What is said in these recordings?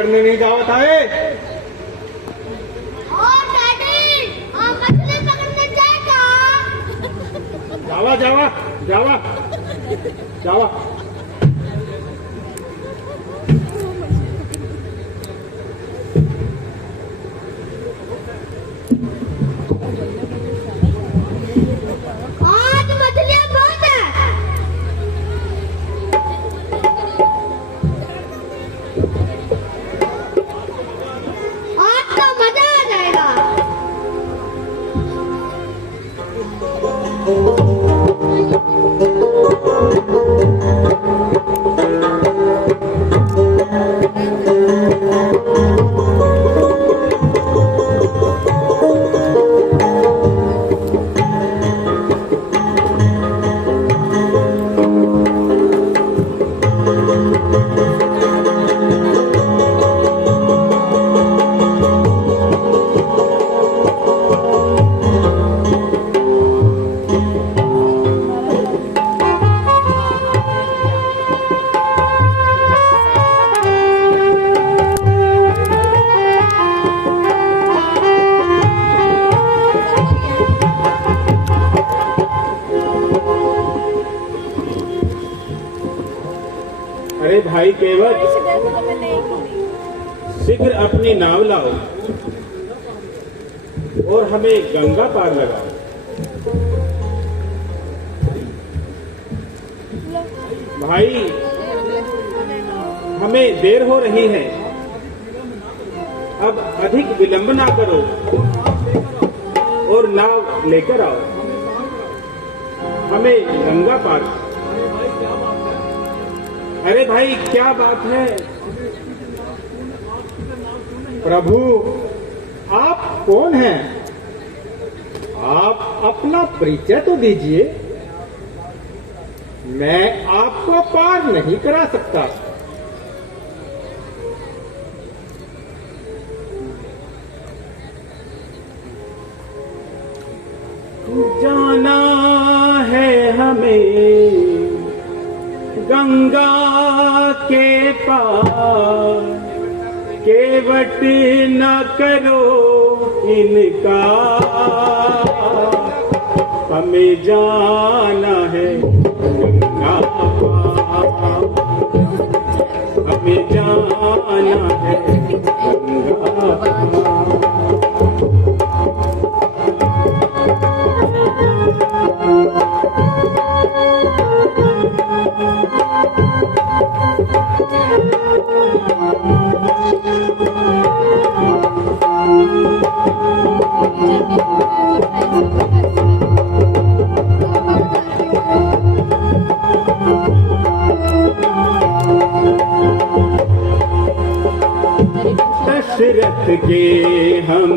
पकड़ने नहीं जावत आए। मछली पकड़ने जाएगा। जावा जावा जावा जावा। आज मछलियाँ बहुत है। आज तो मजा आ जाएगा। अरे भाई केवट, शीघ्र अपनी नाव लाओ और हमें गंगा पार लगाओ। भाई, हमें देर हो रही है, अब अधिक विलंब ना करो और नाव लेकर आओ, हमें गंगा पार। अरे भाई, क्या बात है? प्रभु, आप कौन हैं? आप अपना परिचय तो दीजिए। मैं आपको पार नहीं करा सकता। जाना है हमें गंगा के पार, केवट न करो इनका। हमें जाना है गंगा पार, हमें जाना है गंगा पार। दशरथ के हम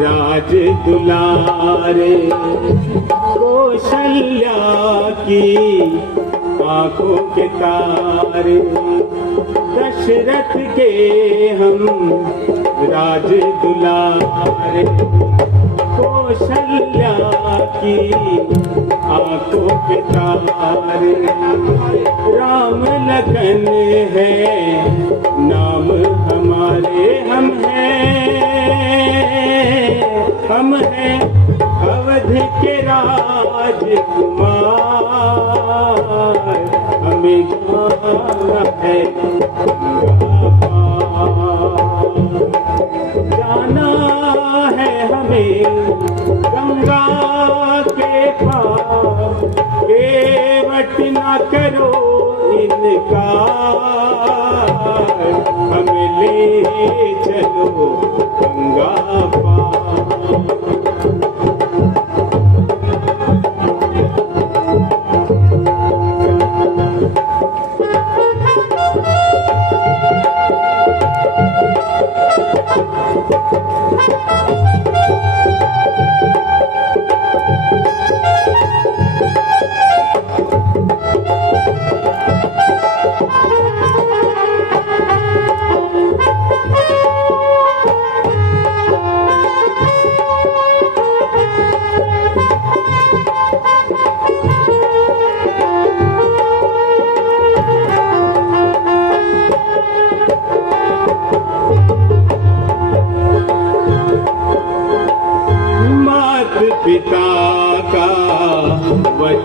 राज दुलारे, कौशल्या की आंखों के तारे। दशरथ के हम राज दुलारे, कौशल्या की आंखों के तारे। राम लखन है नाम हमारे, हम हैं अवध के राजकुमार। हमें जाना है गंगा पार, जाना है हमें गंगा के पार। केवट न करो इनका, हमें ले चलो गंगा पार।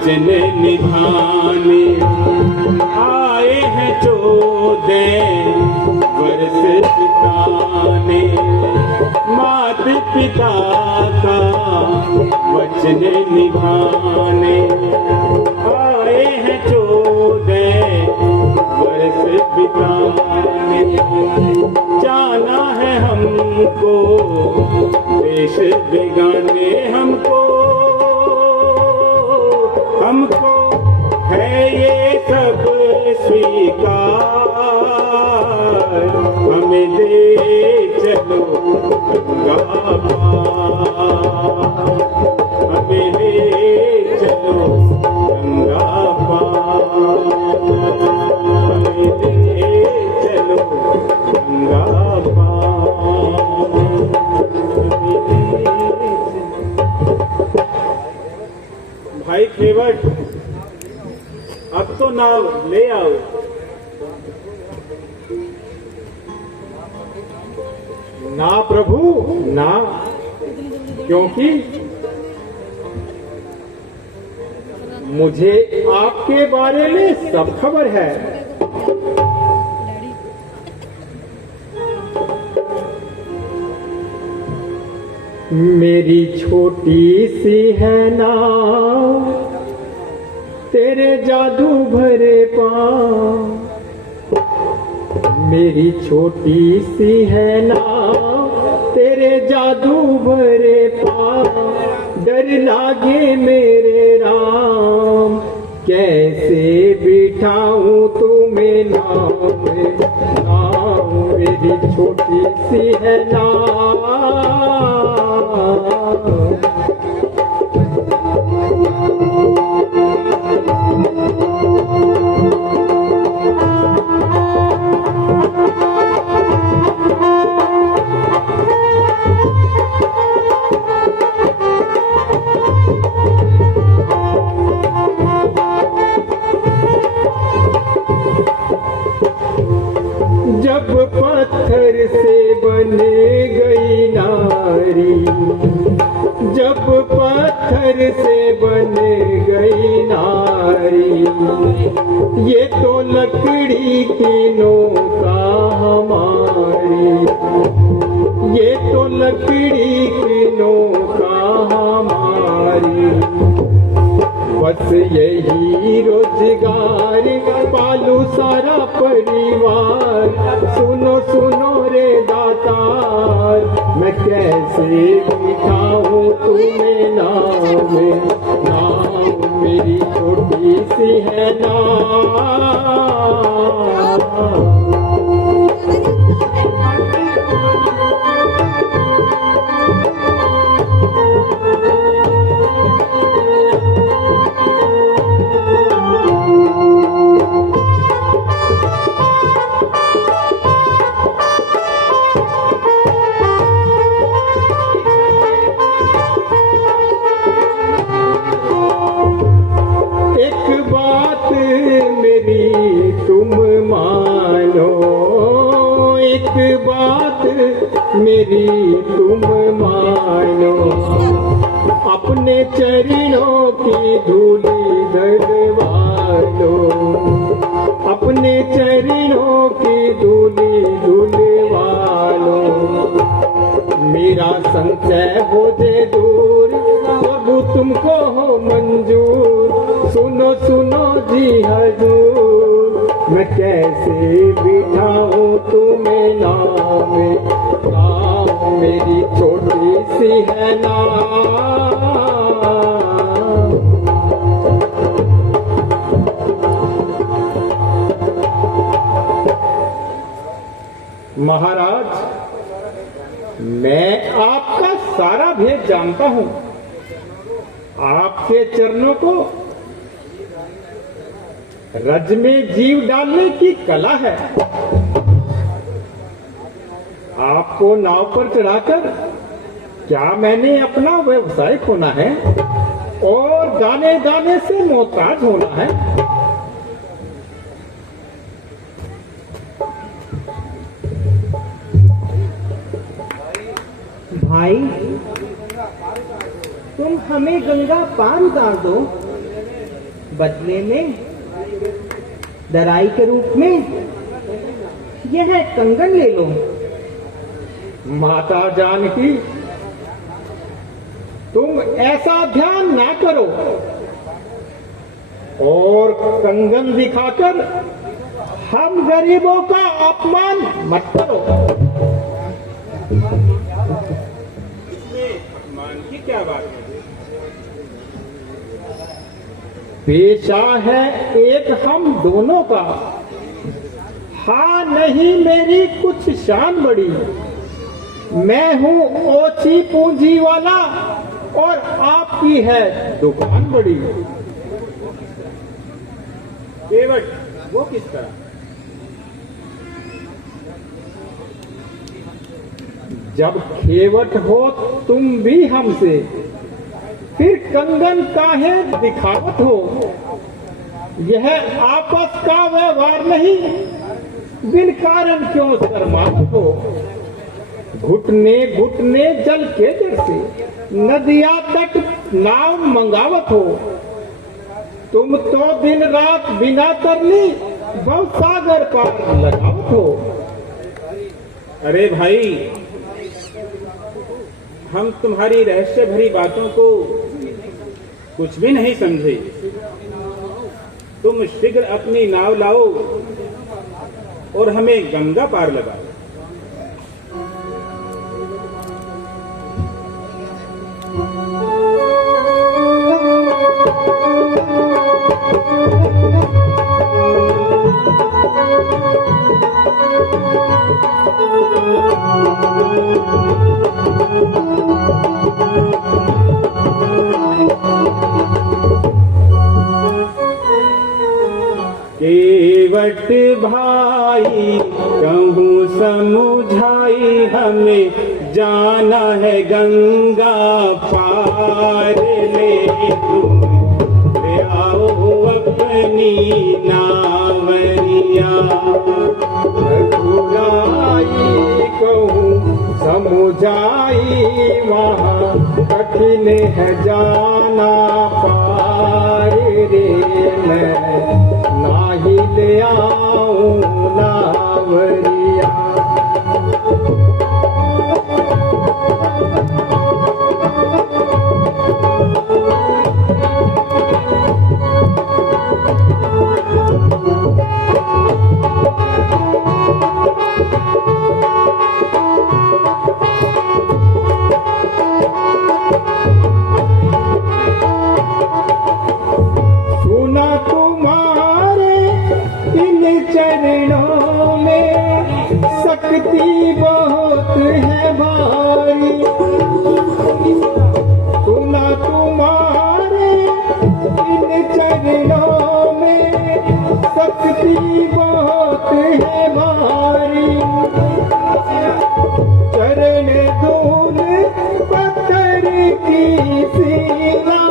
वचन निभाने आए हैं 14 वर्ष बिताने। मात पिता का वचन निभाने आए हैं 14 वर्ष बिताने। जाना है हमको देश बेगाने, हमको है ये सब स्वीकार। हमें दे चलो गंगा पार, हमें दे चलो गंगा पार, हमें दे चलो गंगा पार। भाई केवट, अब तो नाव ले आओ। ना प्रभु ना, क्योंकि मुझे आपके बारे में सब खबर है। मेरी छोटी सी है नाव, तेरे जादू भरे पाँव। मेरी छोटी सी है नाव, तेरे जादू भरे पाँव। डर लागे मेरे राम, कैसे बिठाऊं तुम्हें नाव में नाव। मेरी छोटी सी है नाव। जब पत्थर से बन गई नारी, जब पत्थर से बन गई नारी। ये तो लकड़ी की नौका हमारी, ये तो लकड़ी की नौका हमारी। बस यही रोजगार, पालू सारा परिवार। सुनो सुनो रे दातार, मैं कैसे बिठाऊं तुम्हें नाव में नाव। मेरी छोटी सी है नाव। मेरी तुम मानो, अपने चरणों की धूली धरवालो। अपने चरणों की धूली धुलवालो। मेरा संशय हो जे दूर, प्रभु तुमको हो मंजूर। सुनो सुनो जी हजूर, मैं कैसे बिठाऊं तुम्हें नाव में नाव। मेरी छोटी सी है नाव। महाराज, मैं आपका सारा भेद जानता हूं। आपके चरणों को रज में जीव डालने की कला है। आपको नाव पर चढ़ाकर क्या मैंने अपना व्यवसाय खोना है और दाने दाने से मोहताज होना है। भाई, तुम हमें गंगा पार उतार दो, बदले में दराई के रूप में यह कंगन ले लो। माता जानकी, तुम ऐसा ध्यान ना करो और कंगन दिखाकर हम गरीबों का अपमान मत करो। इसमें अपमान की क्या बात है? पेशा है एक हम दोनों का, हाँ नहीं मेरी कुछ शान बड़ी। मैं हूँ ओछी पूंजी वाला और आपकी है दुकान बड़ी। केवट वो किस तरह? जब खेवट हो तुम भी हमसे, फिर कंगन काहे दिखावत हो। यह आपस का व्यवहार नहीं, बिन कारण क्यों शर्मावत हो। घुटने घुटने जल के जैसे नदिया तक नाव मंगावत हो। तुम तो दिन रात बिना तरनी भव सागर पार लगावत हो। अरे भाई, हम तुम्हारी रहस्य भरी बातों को कुछ भी नहीं समझे। तुम शीघ्र अपनी नाव लाओ और हमें गंगा पार लगाओ। केवट भाई कहूँ समझाई, हमें जाना है गंगा पार। ले आओ अपनी नावरिया। रघुराई कहूँ समुझाई, वहाँ कठिन है जाना पार रे। मैं नाही ले आऊं नावरिया। सुना तुम्हारे इन चरणों में शक्ति बहुत है भारी। सुना तुम्हारे इन चरणों में शक्ति बहुत है भारी। चरण धूल पत्थर की शिला,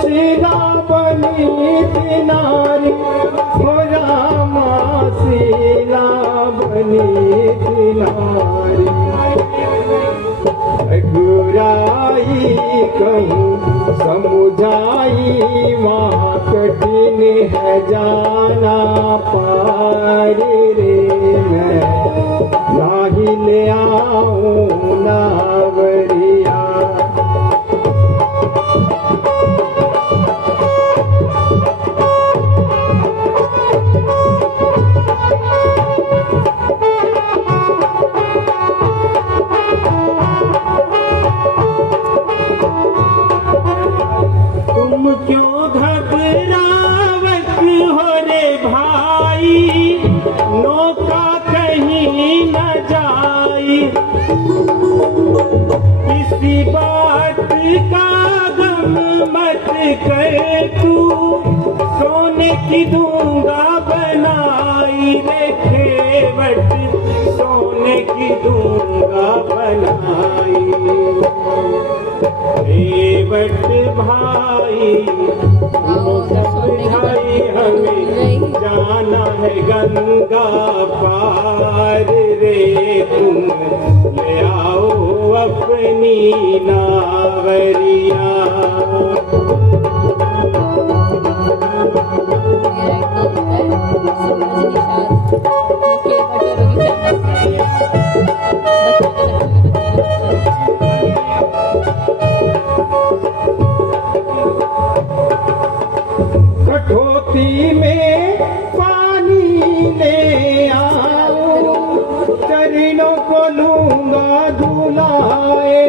शिला बनी थी नारी। हो रामा शिला बनी थी नारी। रघुराई कहूँ समुझाई, वहाँ कठिन है जाना पार रे। मैं नाही ले आऊं नावरिया। तुम क्यों घबरावत हो रे भाई, नौका कहीं न जाई। किसी बात का गम मत कर तू, सोने की दूंगा बनाई रे खेवट, सोने की दूंगा बनाई। खेवट भाई समझाई, हमें जाना है गंगा पार रे। तुम ले आओ अपनी नावरिया। चरणों को लूंगा झुलाए,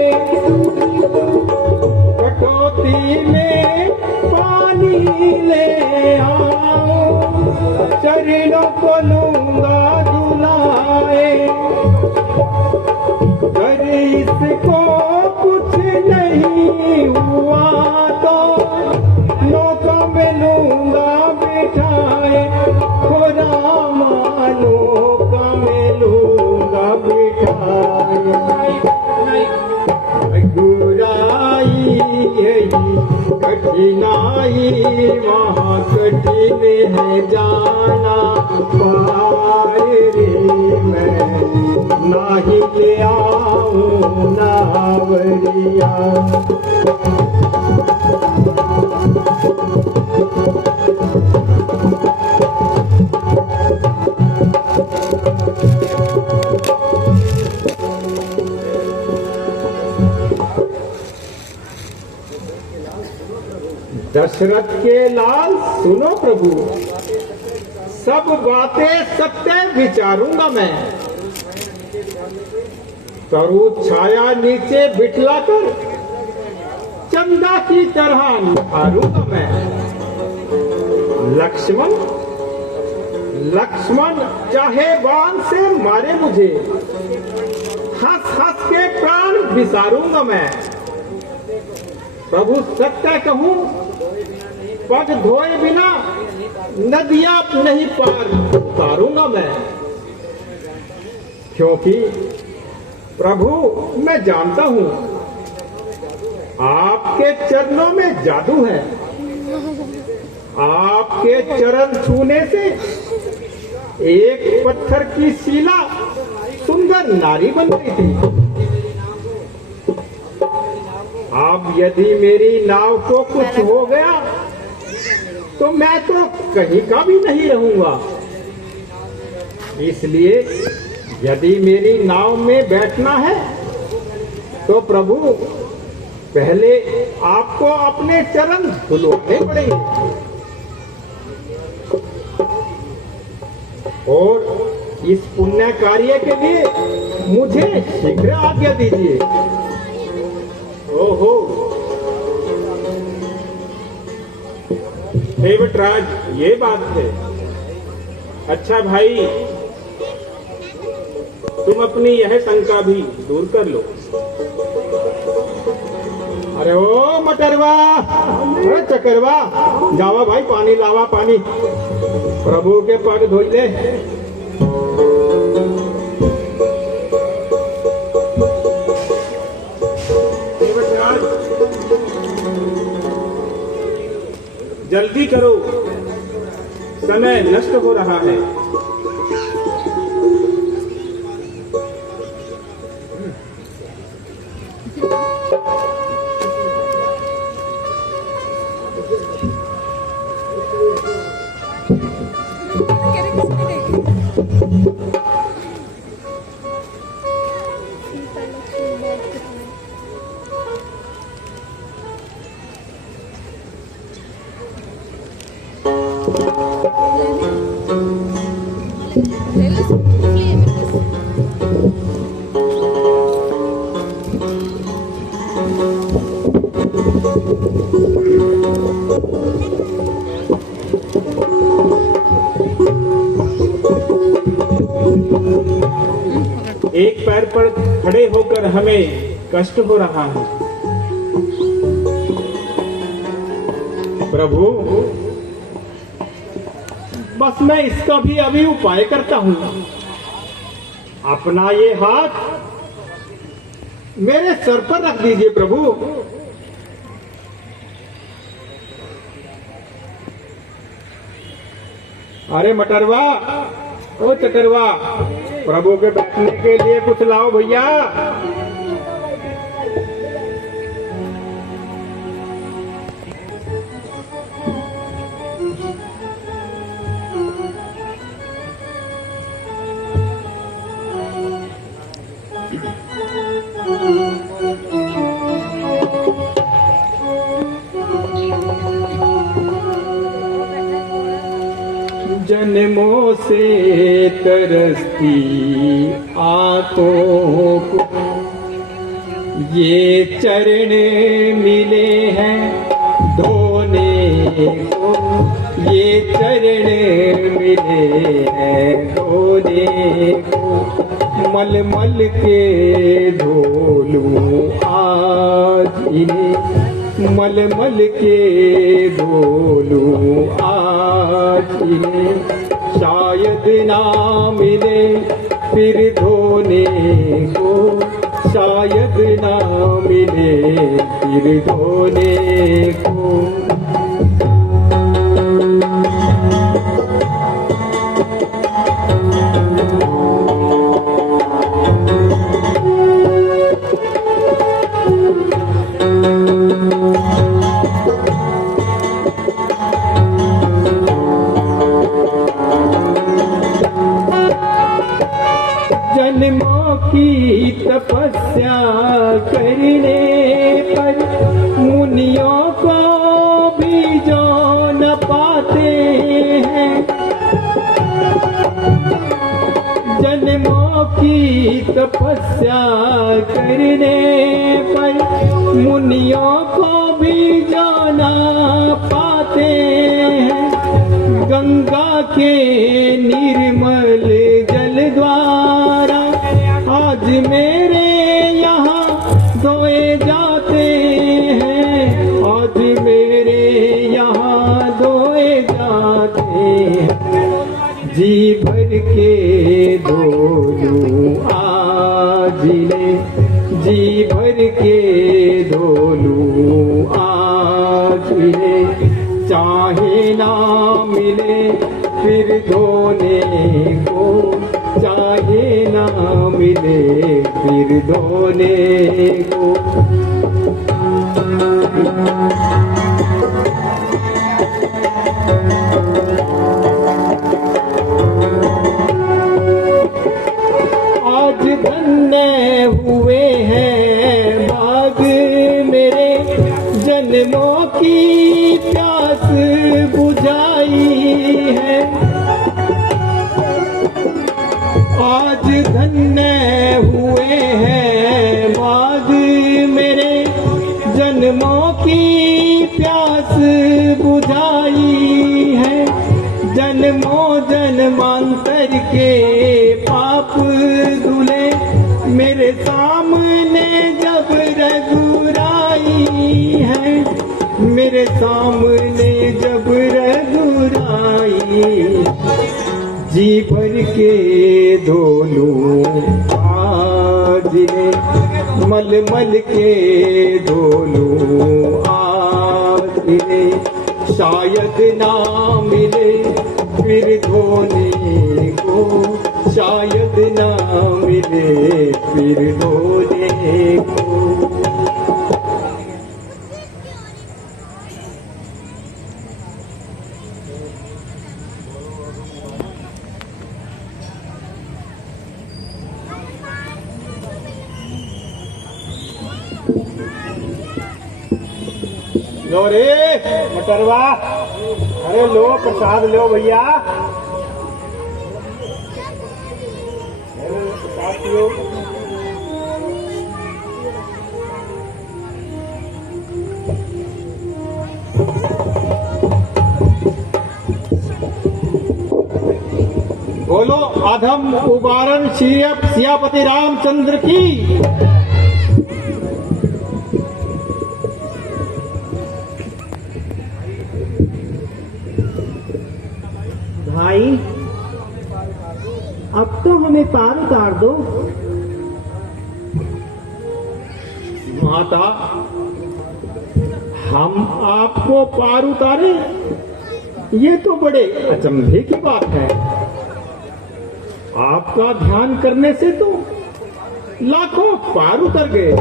कटोती में पानी ले आओ, चरणों को लूंगा झुलाए। अगर इसको कुछ नहीं हुआ तो नौका में लूंगा बिठाए, रामा नौका में लूंगा बिठाए। गुराई कठिनाई वहाँ कठिन है जाना पार रे, मैं नाही ले आऊं नावरिया। दशरथ के लाल सुनो प्रभु, सब बातें सत्य विचारूंगा मैं। तरु छाया नीचे बिठलाकर चंदा की तरह निखारूंगा मैं। लक्ष्मण लक्ष्मण चाहे बाण से मारे मुझे, हंस हंस के प्राण विसारूंगा मैं। प्रभु सत्य कहूं, पग धोए बिना नदियां नहीं पार उतारूंगा मैं। क्योंकि प्रभु मैं जानता हूं आपके चरणों में जादू है। आपके चरण छूने से एक पत्थर की शिला सुंदर नारी बन गई थी। अब यदि मेरी नाव को कुछ हो गया तो मैं तो कहीं का भी नहीं रहूंगा। इसलिए यदि मेरी नाव में बैठना है तो प्रभु पहले आपको अपने चरण धुलवाने पड़ेंगे, और इस पुण्य कार्य के लिए मुझे शीघ्र आज्ञा दीजिए। ओहो देवटराज, ये बात है। अच्छा भाई, तुम अपनी यह शंका भी दूर कर लो। अरे ओ मटरवा, अरे चकरवा, जावा भाई पानी लावा, पानी प्रभु के पग धोई ले। जल्दी करो, समय नष्ट हो रहा है। एक पैर पर खड़े होकर हमें कष्ट हो रहा है। प्रभु, बस मैं इसका भी अभी उपाय करता हूं। अपना ये हाथ मेरे सर पर रख दीजिए प्रभु। अरे मटरवा, ओ चटरवा, प्रभु के बैठने के लिए कुछ लाओ भैया। जन्मों से तरसती आ नाथों को ये चरण मिले हैं धोने को, ये चरण मिले हैं धोने को। मल मल के धोलूं आज इन्हें, मल मल के धोलूं आज इन्हें। शायद ना मिले फिर धोने को, शायद ना मिले फिर धोने को। जन्मों की तपस्या करने पर मुनियों को भी जो न पाते हैं, जन्मों की तपस्या करने पर मुनियों को भी जो न पाते हैं। गंगा के निर्मल जल द्वारा आज मेरे यहाँ धोए जाते हैं, आज मेरे यहाँ धोए जाते हैं। जी भर के धोलूं आज इन्हें, जी भर के धोलूं आज इन्हें। चाहे ना मिले फिर धोने को, चाहे ना मिले फिर धोने को। आज धन्य हुए हैं बाग मेरे, जन्मों की प्यास बुझाई है। आज धन्य हुए हैं बाग मेरे, जन्मों की प्यास बुझाई है। जन्मों जन्मांतर के पाप धुले मेरे सामने जब रघुराई है, मेरे सामने जब रघुराई। जी भर के धोलूं आज इन्हें, मल मल के धोलूं आज इन्हें। शायद ना मिले फिर धोने को, शायद ना मिले फिर धोने को। लो रे मटरवा, अरे लो प्रसाद लो भैया, प्रसाद पियो। बोलो अधम उबारन सियापति रामचंद्र की। भाई अब तो हमें पार उतार दो। माता, हम आपको पार उतारे, ये तो बड़े अचंभे की बात है। आपका ध्यान करने से तो लाखों पार उतर गए।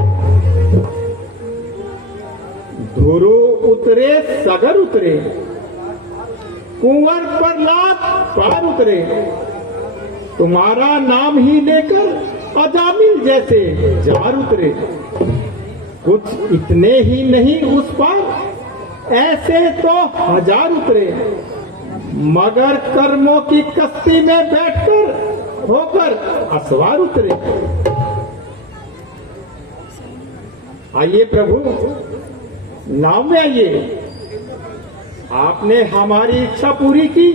धुरु उतरे सगर उतरे, कुंवर प्रहलाद पार उतरे। तुम्हारा नाम ही लेकर अजामिल जैसे जार उतरे। कुछ इतने ही नहीं उस पार, ऐसे तो हजार उतरे। मगर कर्मों की कश्ती में बैठकर होकर असवार उतरे। आइए प्रभु, नाव में आइए। आपने हमारी इच्छा पूरी की,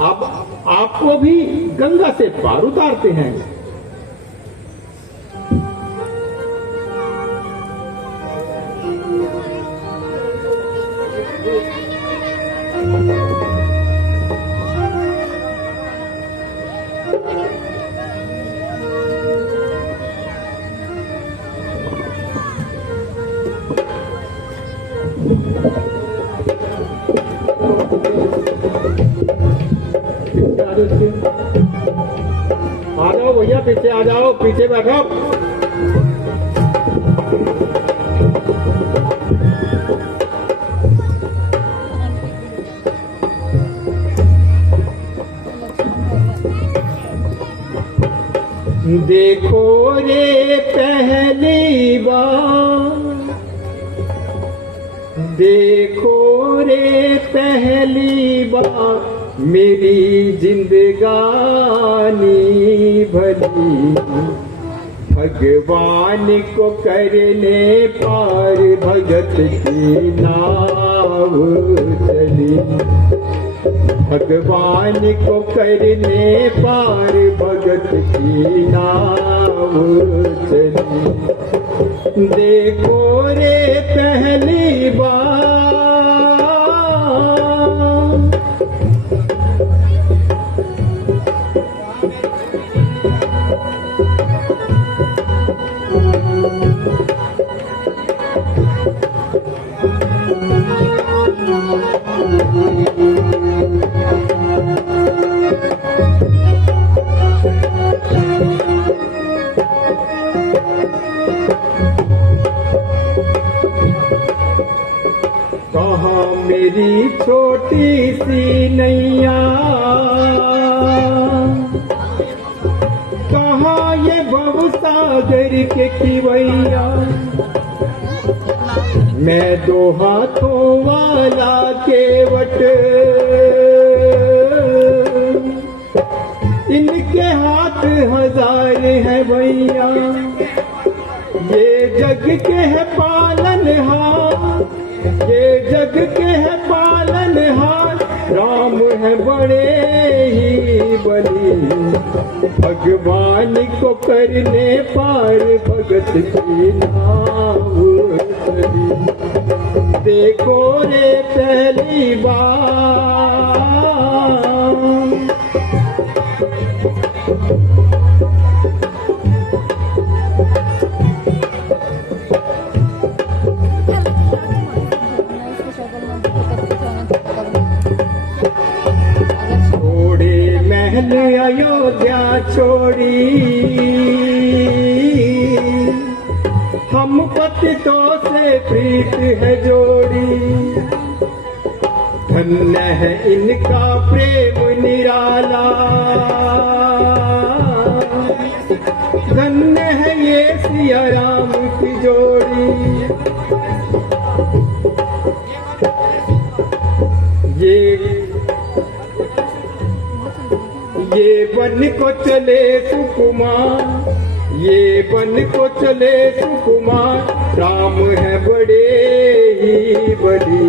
अब आपको भी गंगा से पार उतारते हैं। आ जाओ भैया, पीछे आ जाओ, पीछे बैठो। देखो रे पहली बार, देखो रे पहली बार मेरी जिंदगानी भली, भगवान को करने पार भगत की नाव चली, भगवान को करने पार भगत की नाव चली। देखो रे पहली बार, कहाँ मेरी छोटी सी नैया, कहाँ ये भवसागर के खिवैया, मैं दो हाथों वाला केवट, इनके हाथ हजार है भैया, ये जग के है पालनहार, ये जग के है पालनहार, राम है बड़े ही बली, भगवान को करने पार भगत की नाव चली। देखो रे पहली बार, महल अयोध्या छोड़ी, हम पतितों से प्रीत है जोड़ी, धन्य है इनका प्रेम निराला, धन्य है ये सिया राम की जोड़ी। ये बन को चले सुकुमार, ये बन को चले सुकुमार, राम है बड़े ही बड़ी,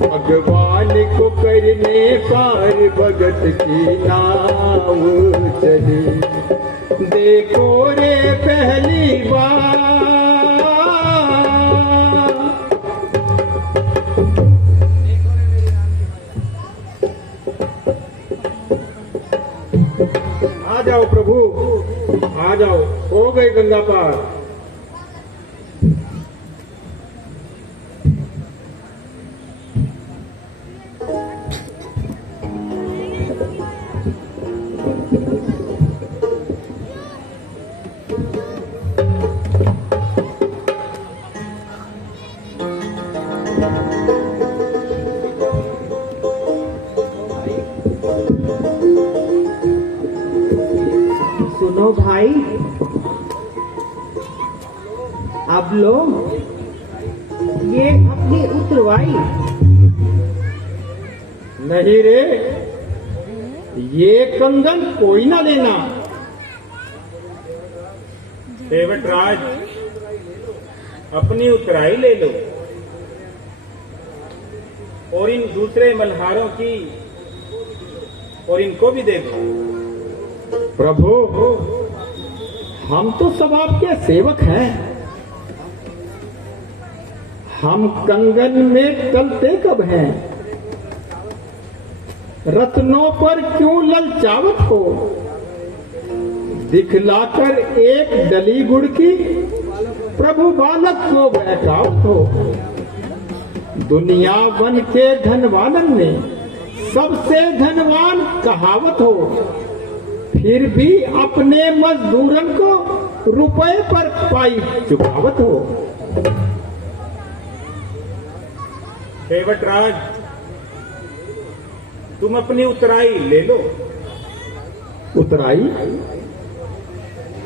भगवान को करने पार भगत की नाव चली। देखो रे पहली बार, आ जाओ प्रभु, आ जाओ, हो गई गंगा पार। सुनो भाई, अब लो ये अपनी उतरवाई। नहीं रे, ये कंगन कोई ना लेना। सेवट राज, अपनी उतराई ले लो और इन दूसरे मल्हारों की और इनको भी दे दो। प्रभु, हम तो सब आपके सेवक हैं। हम कंगन में कलते कब हैं? रत्नों पर क्यों ललचावत हो? दिखलाकर एक डली गुड़ की प्रभु बालक को बैठावत हो। दुनिया बन के धनवानन ने सबसे धनवान कहावत हो, फिर भी अपने मजदूरन को रुपए पर पाई चुकावत हो। सेवट राज, तुम अपनी उतराई ले लो। उतराई?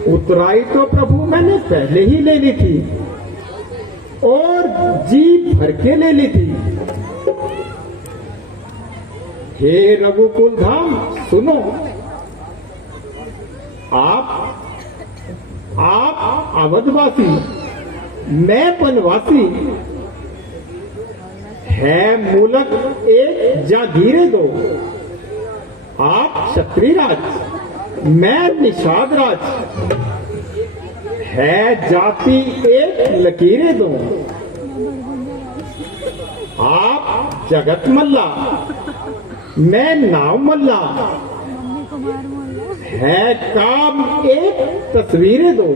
उतराई तो प्रभु मैंने पहले ही ले ली थी और जी भर के ले ली थी। हे रघुकुल धाम, सुनो, आप अवधवासी, मैं बनवासी, है मूलक एक जागीरे दो। आप क्षत्रिय राज, मैं निषाद राज, है जाति एक लकीरें दो। आप जगत मल्ला, मैं नाव मल्ला, है काम एक तस्वीरें दो।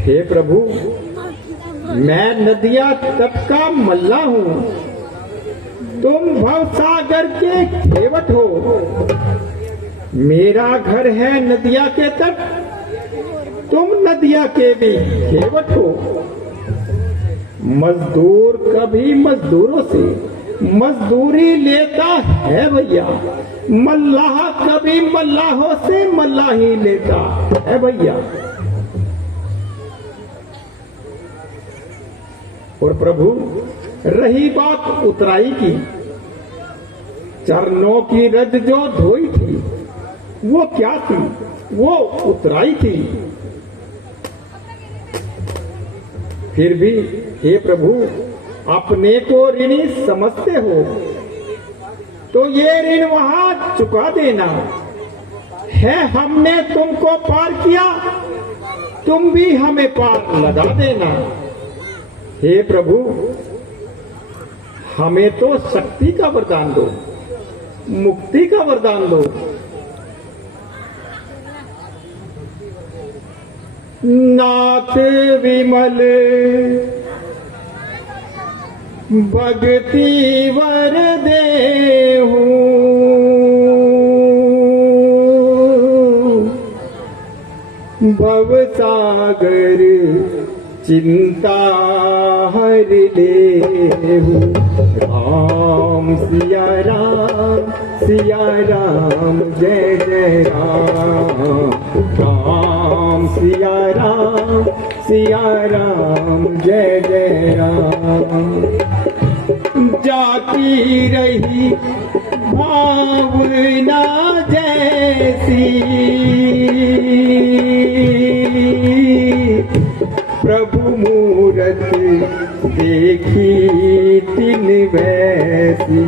हे प्रभु, मैं नदिया तट का मल्ला हूँ, तुम भवसागर के खेवट हो। मेरा घर है नदिया के तट, तुम नदिया के भी खेवट हो। मजदूर कभी मजदूरों से मजदूरी लेता है भैया, मल्लाह कभी मल्लाहों से मल्लाही लेता है भैया। और प्रभु, रही बात उतराई की, चरणों की रज जो धोई थी वो क्या थी? वो उतराई थी। फिर भी हे प्रभु, अपने को ऋणी समझते हो तो ये ऋण वहां चुका देना है। हमने तुमको पार किया, तुम भी हमें पार लगा देना। हे प्रभु, हमें तो शक्ति का वरदान दो, मुक्ति का वरदान दो। नाथ विमल भगति वर देहु, भव सागर चिंता हर लेहु। राम सिया राम, सिया राम जय जय राम। राम सिया राम, सिया राम जय जय राम। जाती रही भावना जैसी, प्रभु मूरत देखी तिन वैसी।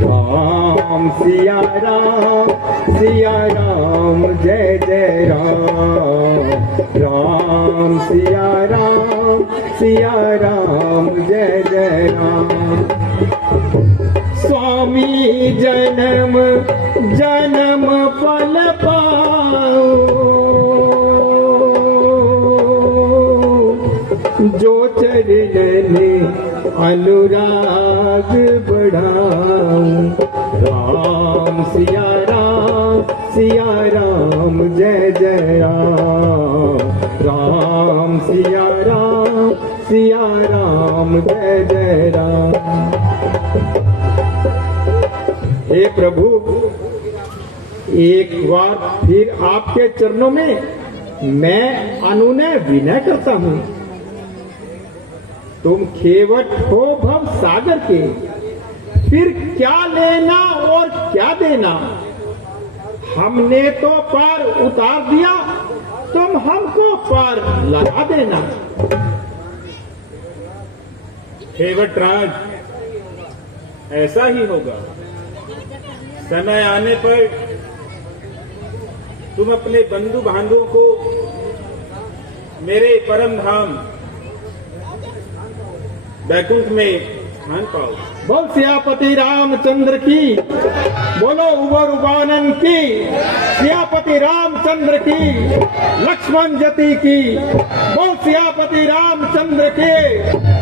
राम सिया राम, सिया राम जय जय राम। राम सिया राम, सिया राम जय जय राम। स्वामी जन्म जन्म फल पाओ, जो चरण अनुराग बढ़ाऊं। राम सिया राम, सिया राम जय जय राम। राम सिया राम, सिया राम जय जय राम। हे प्रभु, एक बार फिर आपके चरणों में मैं अनुनय विनय करता हूँ। तुम खेवट हो भव सागर के, फिर क्या लेना और क्या देना? हमने तो पार उतार दिया, तुम हमको पार लगा देना। खेवट राज, ऐसा ही होगा। समय आने पर तुम अपने बंधु बांधवों को मेरे परम धाम वैकुंठ में स्थान पाओ। बोल सियापति रामचंद्र की, बोलो उबर उबानन की, सियापति रामचंद्र की, लक्ष्मण जति की, बोल सियापति रामचंद्र के।